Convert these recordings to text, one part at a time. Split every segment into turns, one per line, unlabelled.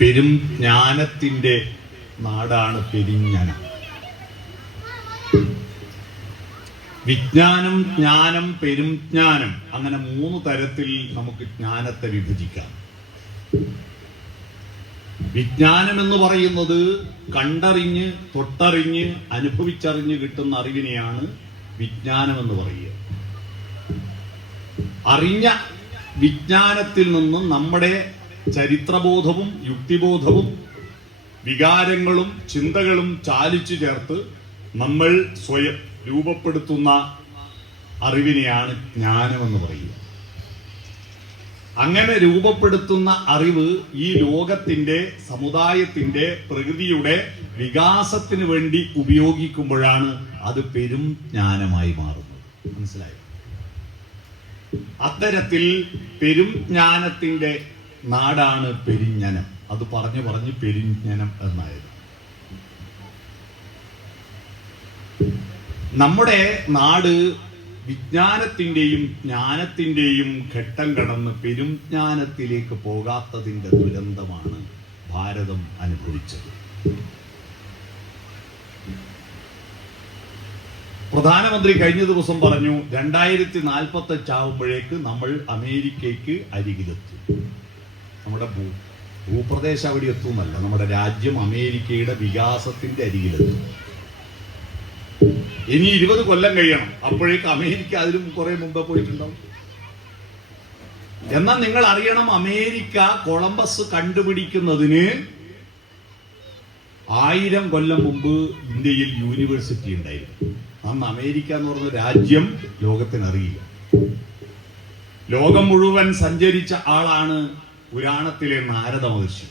പെരും ജ്ഞാനത്തിന്റെ നാടാണ് പെരിഞ്ഞനം. വിജ്ഞാനം ജ്ഞാനം പെരും ജ്ഞാനം അങ്ങനെ മൂന്ന് തരത്തിൽ നമുക്ക് ജ്ഞാനത്തെ വിഭജിക്കാം. വിജ്ഞാനം എന്ന് പറയുന്നത് കണ്ടറിഞ്ഞ് തൊട്ടറിഞ്ഞ് അനുഭവിച്ചറിഞ്ഞ് കിട്ടുന്ന അറിവിനെയാണ് വിജ്ഞാനം എന്ന് പറയുക. അറിഞ്ഞ വിജ്ഞാനത്തിൽ നിന്നും നമ്മുടെ ചരിത്രബോധവും യുക്തിബോധവും വികാരങ്ങളും ചിന്തകളും ചാലിച്ചു ചേർത്ത് നമ്മൾ സ്വയം രൂപപ്പെടുത്തുന്ന അറിവിനെയാണ് ജ്ഞാനമെന്ന് പറയുന്നത്. അങ്ങനെ രൂപപ്പെടുത്തുന്ന അറിവ് ഈ ലോകത്തിന്റെ സമുദായത്തിന്റെ പ്രകൃതിയുടെ വികാസത്തിന് വേണ്ടി ഉപയോഗിക്കുമ്പോഴാണ് അത് പെരും ജ്ഞാനമായി മാറുന്നത്. മനസ്സിലായോ? അത്തരത്തിൽ പെരും ജ്ഞാനത്തിന്റെ നാടാണ് പെരിഞ്ഞനം. അത് പറഞ്ഞു പറഞ്ഞ് പെരിഞ്ഞനം എന്നായത് നമ്മുടെ നാട് വിജ്ഞാനത്തിന്റെയും ജ്ഞാനത്തിന്റെയും ഘട്ടം കടന്ന് പെരുംജ്ഞാനത്തിലേക്ക് പോകാത്തതിന്റെ ദുരന്തമാണ് ഭാരതം അനുഭവിച്ചത്. പ്രധാനമന്ത്രി കഴിഞ്ഞ ദിവസം പറഞ്ഞു രണ്ടായിരത്തി നാൽപ്പത്തി നമ്മൾ അമേരിക്കയ്ക്ക് അരികിലെത്തും. നമ്മുടെ ഭൂ ഭൂപ്രദേശം അവിടെ എത്തുന്നല്ല. നമ്മുടെ രാജ്യം അമേരിക്കയുടെ വികാസത്തിന്റെ അരികിലെത്തും ഇനി ഇരുപത് കൊല്ലം കഴിയണം. അപ്പോഴേക്ക് അമേരിക്ക അതിലും കുറെ മുമ്പ് പോയിട്ടുണ്ടാവും. എന്നാൽ നിങ്ങൾ അറിയണം അമേരിക്ക കൊളംബസ് കണ്ടുപിടിക്കുന്നതിന് ആയിരം കൊല്ലം മുമ്പ് ഇന്ത്യയിൽ യൂണിവേഴ്സിറ്റി ഉണ്ടായിരുന്നു. അന്ന് അമേരിക്ക എന്ന് പറഞ്ഞ രാജ്യം ലോകത്തിനറിയില്ല. ലോകം മുഴുവൻ സഞ്ചരിച്ച ആളാണ് പുരാണത്തിലെ നാരദ മഹർഷി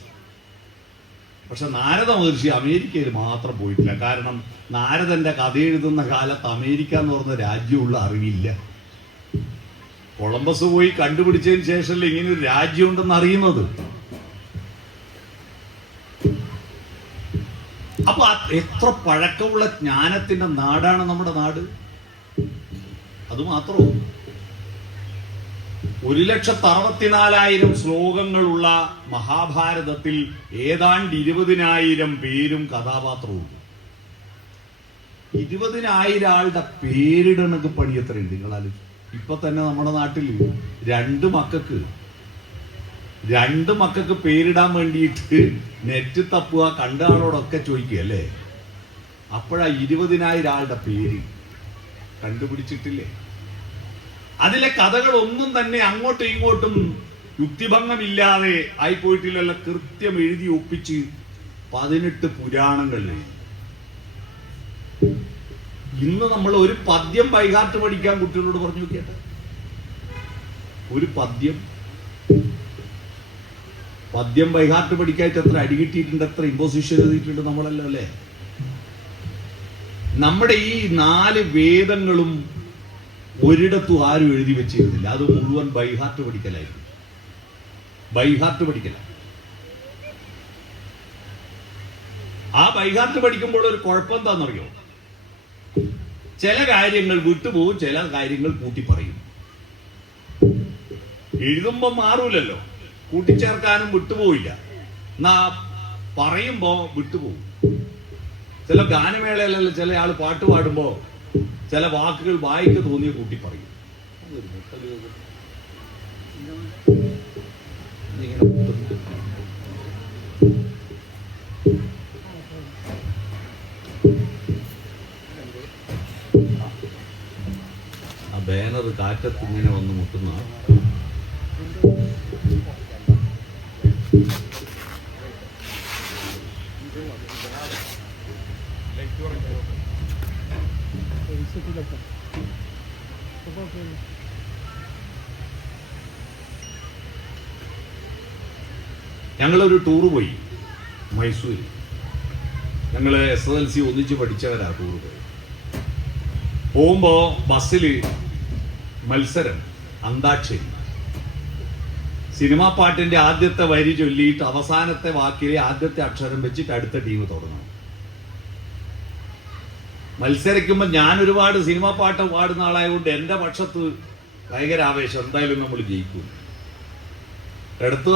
പക്ഷെ നാരദ മഹർഷി അമേരിക്കയിൽ മാത്രം പോയിട്ടില്ല. കാരണം നാരദന്റെ കഥ എഴുതുന്ന കാലത്ത് അമേരിക്ക എന്ന് പറഞ്ഞ രാജ്യമുള്ള അറിവില്ല. കൊളംബസ് പോയി കണ്ടുപിടിച്ചതിന് ശേഷമല്ലേ ഇങ്ങനെ ഒരു രാജ്യമുണ്ടെന്ന് അറിയുന്നത്? അപ്പൊ എത്ര പഴക്കമുള്ള ജ്ഞാനത്തിന്റെ നാടാണ് നമ്മുടെ നാട്? അത് മാത്രമോ ഒരു ലക്ഷത്തി അറുപത്തിനാലായിരം ശ്ലോകങ്ങളുള്ള മഹാഭാരതത്തിൽ ഏതാണ്ട് ഇരുപതിനായിരം പേരും കഥാപാത്രവും ഇരുപതിനായിരം ആളുടെ പേരിടണക്ക് പണി എത്രയുണ്ട് ആലോചിച്ചു ഇപ്പൊ തന്നെ നമ്മുടെ നാട്ടിൽ രണ്ട് മക്കൾക്ക് രണ്ട് മക്കൾക്ക് പേരിടാൻ വേണ്ടിയിട്ട് നെറ്റ് തപ്പുക കണ്ട ആളോടൊക്കെ ചോദിക്കുക അല്ലേ? അപ്പോഴാ ഇരുപതിനായിരം ആളുടെ പേര് കണ്ടുപിടിച്ചിട്ടില്ലേ? അതിലെ കഥകൾ ഒന്നും തന്നെ അങ്ങോട്ടും ഇങ്ങോട്ടും യുക്തിഭംഗമില്ലാതെ ആയിപ്പോയിട്ടില്ലല്ലോ കൃത്യം എഴുതി ഒപ്പിച്ച് പതിനെട്ട് പുരാണങ്ങൾ. ഇന്ന് നമ്മൾ ഒരു പദ്യം വൈകാട്ട് പഠിക്കാൻ കുട്ടികളോട് പറഞ്ഞു നോക്കിയട്ടെ. ഒരു പദ്യം. പദ്യം വൈകാട്ട് പഠിക്കായിട്ട് എത്ര അടി കിട്ടിയിട്ടുണ്ട് എത്ര ഇമ്പോസിഷൻ എഴുതിയിട്ടുണ്ട് നമ്മളല്ലോ അല്ലേ? നമ്മുടെ ഈ നാല് വേദങ്ങളും ഒരിടത്തും ആരും എഴുതി വെച്ചിരുന്നില്ല. അത് മുഴുവൻ ബൈഹാർട്ട് പഠിക്കലായിരുന്നു. ബൈഹാർട്ട് പഠിക്കല. ആ ബൈഹാർട്ട് പഠിക്കുമ്പോൾ ഒരു കുഴപ്പം എന്താണെന്നറിയോ ചില കാര്യങ്ങൾ വിട്ടുപോകും ചില കാര്യങ്ങൾ കൂട്ടി പറയും എഴുതുമ്പോ മാറൂലല്ലോ. കൂട്ടിച്ചേർക്കാനും വിട്ടുപോയില്ല എന്നാ പറയുമ്പോ വിട്ടുപോകും. ചില ഗാനമേളയിലല്ല ചില ആൾ പാട്ട് പാടുമ്പോ ചില വാക്കുകൾ വായിക്ക് തോന്നിയ കൂട്ടി പറയും ആ ബാനർ കാറ്റത്തിങ്ങനെ വന്ന് മുട്ടുന്നു. ഇങ്ങനെ വന്ന് മുട്ടുന്ന ഞങ്ങളൊരു ടൂർ പോയി മൈസൂർ ഞങ്ങൾ എസ് എൽ സി ഒന്നിച്ച് പഠിച്ചവരാ ടൂർ പോയി. പോകുമ്പോ ബസ്സിൽ മത്സരം അന്താക്ഷരി. സിനിമാ പാട്ടിന്റെ ആദ്യത്തെ വരി ചൊല്ലിയിട്ട് അവസാനത്തെ വാക്കിലെ ആദ്യത്തെ അക്ഷരം വെച്ചിട്ട് അടുത്ത ടീം തുടങ്ങണം മത്സരിക്കുമ്പോൾ ഞാൻ ഒരുപാട് സിനിമാ പാട്ട് പാടുന്ന ആളായതുകൊണ്ട് എന്റെ പക്ഷത്ത് ഭയങ്കര ആവേശം. എന്തായാലും നമ്മൾ ജയിക്കും. ഇടത്ത്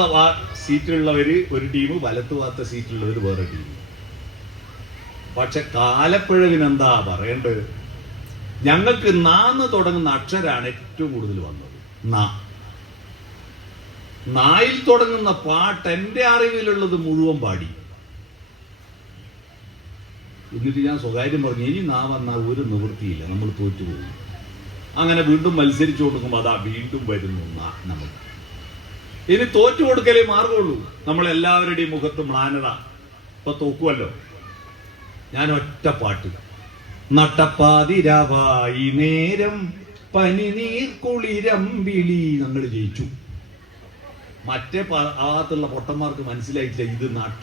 സീറ്റിലുള്ളവർ ഒരു ടീം വലത്ത് ഭാഗത്തെ സീറ്റിലുള്ളവര് വേറെ ടീം. പക്ഷെ കാലപ്പുഴവിനെന്താ പറയേണ്ടത്? ഞങ്ങൾക്ക് നാന്ന് തുടങ്ങുന്ന അക്ഷരാണ് ഏറ്റവും കൂടുതൽ വന്നത്. നാ. നായിൽ തുടങ്ങുന്ന പാട്ട് എന്റെ അറിവിലുള്ളത് മുഴുവൻ പാടി. എന്നിട്ട് ഞാൻ സ്വകാര്യം പറഞ്ഞു ഇനി നാ വന്നാൽ ഒരു നിവൃത്തിയില്ല. നമ്മൾ തോറ്റുപോകും. അങ്ങനെ വീണ്ടും മത്സരിച്ചു കൊടുക്കുമ്പോൾ അതാ വീണ്ടും വരുന്നു നമ്മൾ. ഇനി തോറ്റു കൊടുക്കലേ മാർഗമുള്ളൂ. നമ്മളെല്ലാവരുടെയും മുഖത്ത് മ്ലാനത. ഇപ്പൊ തോക്കുമല്ലോ ഞാൻ ഒറ്റ പാട്ട്. നട്ടപ്പാതിരവായി നേരം പനിനീർ കുളിരം വിളി ഞങ്ങൾ ജയിച്ചു. മറ്റേ ഭാഗത്തുള്ള പൊട്ടന്മാർക്ക് മനസ്സിലായിട്ടില്ല ഇത് നട്ട